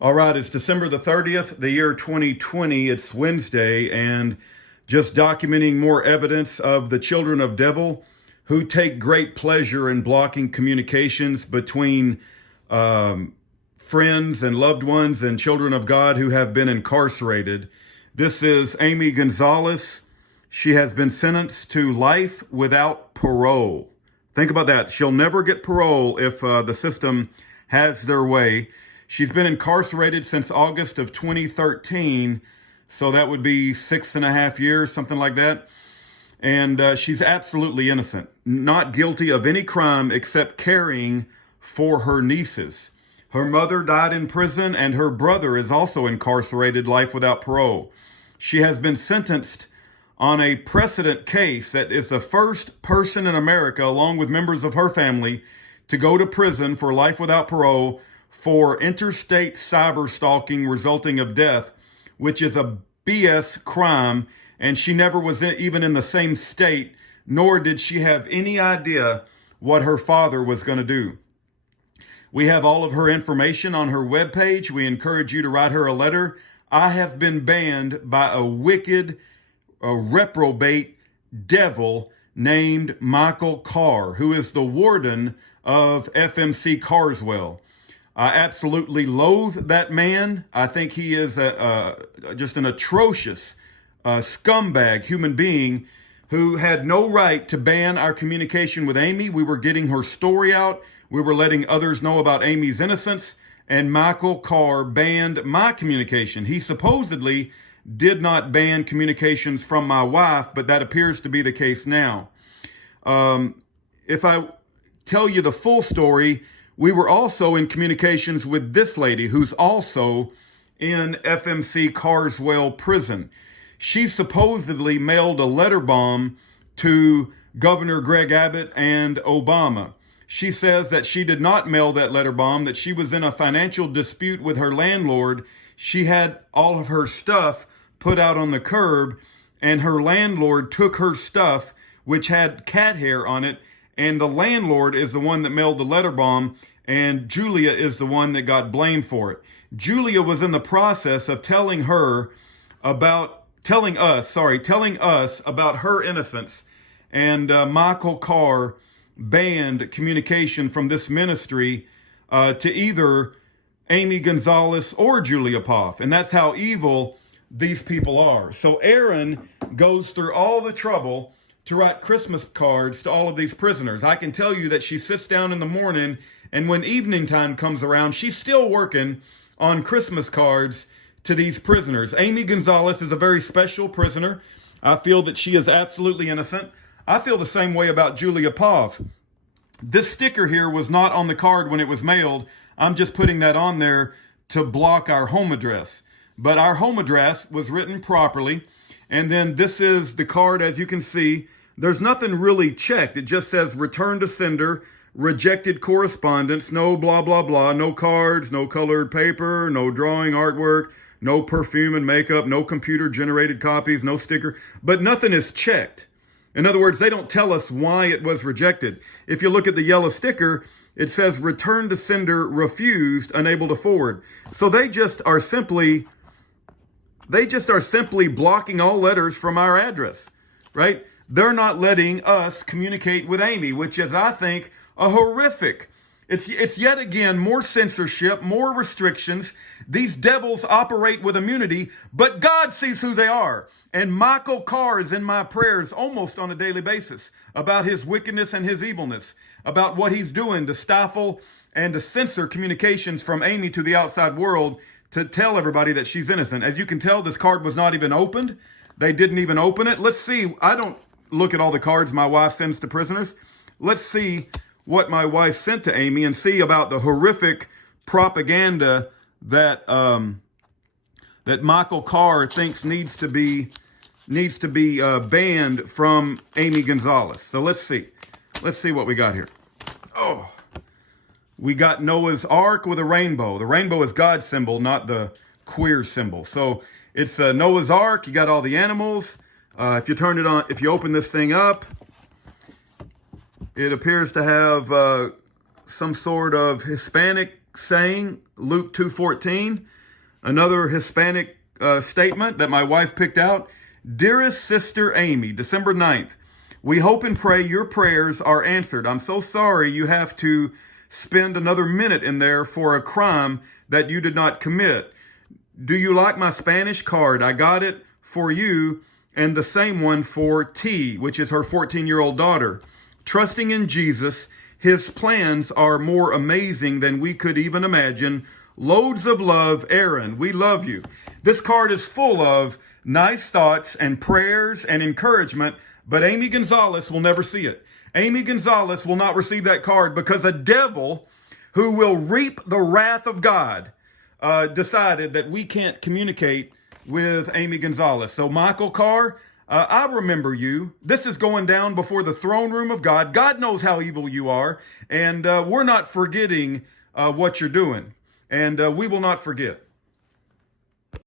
All right, it's December the 30th, the year 2020. It's Wednesday, and just documenting more evidence of the children of devil who take great pleasure in blocking communications between friends and loved ones and children of God who have been incarcerated. This is Amy Gonzalez. She has been sentenced to life without parole. Think about that. She'll never get parole if the system has their way. She's been incarcerated since August of 2013, so that would be 6.5 years, something like that. And she's absolutely innocent, not guilty of any crime except caring for her nieces. Her mother died in prison, and her brother is also incarcerated, life without parole. She has been sentenced on a precedent case that is the first person in America, along with members of her family, to go to prison for life without parole for interstate cyber stalking resulting of death, which is a BS crime, and she never was even in the same state, nor did she have any idea what her father was going to do. We have all of her information on her webpage. We encourage you to write her a letter. I have been banned by a wicked, a reprobate devil named Michael Carr, who is the warden of FMC Carswell. I absolutely loathe that man. I think he is just an atrocious scumbag human being who had no right to ban our communication with Amy. We were getting her story out. We were letting others know about Amy's innocence. And Michael Carr banned my communication. He supposedly did not ban communications from my wife, but that appears to be the case now. If I tell you the full story, we were also in communications with this lady who's also in FMC Carswell prison. She supposedly mailed a letter bomb to Governor Greg Abbott and Obama. She says that she did not mail that letter bomb, that she was in a financial dispute with her landlord. She had all of her stuff put out on the curb, and her landlord took her stuff, which had cat hair on it, and the landlord is the one that mailed the letter bomb, and Julia is the one that got blamed for it. Julia was in the process of telling us about her innocence, and Michael Carr banned communication from this ministry to either Amy Gonzalez or Julia POFF, and that's how evil these people are. So Aaron goes through all the trouble to write Christmas cards to all of these prisoners. I can tell you that she sits down in the morning, and when evening time comes around, she's still working on Christmas cards to these prisoners. Amy Gonzalez is a very special prisoner. I feel that she is absolutely innocent. I feel the same way about Julia POFF. This sticker here was not on the card when it was mailed. I'm just putting that on there to block our home address. But our home address was written properly. And then this is the card, as you can see. There's nothing really checked. It just says return to sender, rejected correspondence, no blah, blah, blah, no cards, no colored paper, no drawing artwork, no perfume and makeup, no computer generated copies, no sticker, but nothing is checked. In other words, they don't tell us why it was rejected. If you look at the yellow sticker, it says return to sender refused, unable to forward. So they just are simply blocking all letters from our address, right? They're not letting us communicate with Amy, which is, I think, a horrific. It's yet again more censorship, more restrictions. These devils operate with immunity, but God sees who they are. And Michael Carr is in my prayers almost on a daily basis about his wickedness and his evilness, about what he's doing to stifle and to censor communications from Amy to the outside world, to tell everybody that she's innocent. As you can tell, this card was not even opened. They didn't even open it. Let's see. I don't look at all the cards my wife sends to prisoners. Let's see what my wife sent to Amy and see about the horrific propaganda that that Michael Carr thinks needs to be banned from Amy Gonzalez. So let's see what we got here. Oh, we got Noah's Ark with a rainbow. The rainbow is God's symbol, not the queer symbol. So it's Noah's Ark. You got all the animals. If you open this thing up, it appears to have some sort of Hispanic saying, Luke 2:14, another Hispanic statement that my wife picked out. Dearest Sister Amy, December 9th, we hope and pray your prayers are answered. I'm so sorry you have to spend another minute in there for a crime that you did not commit. Do you like my Spanish card? I got it for you, and the same one for T, which is her 14-year-old daughter. Trusting in Jesus, his plans are more amazing than we could even imagine. Loads of love, Aaron. We love you. This card is full of nice thoughts and prayers and encouragement, but Amy Gonzalez will never see it. Amy Gonzalez will not receive that card because a devil who will reap the wrath of God decided that we can't communicate with Amy Gonzalez. So Michael Carr, I remember you. This is going down before the throne room of God. God knows how evil you are, and we're not forgetting what you're doing, and we will not forget.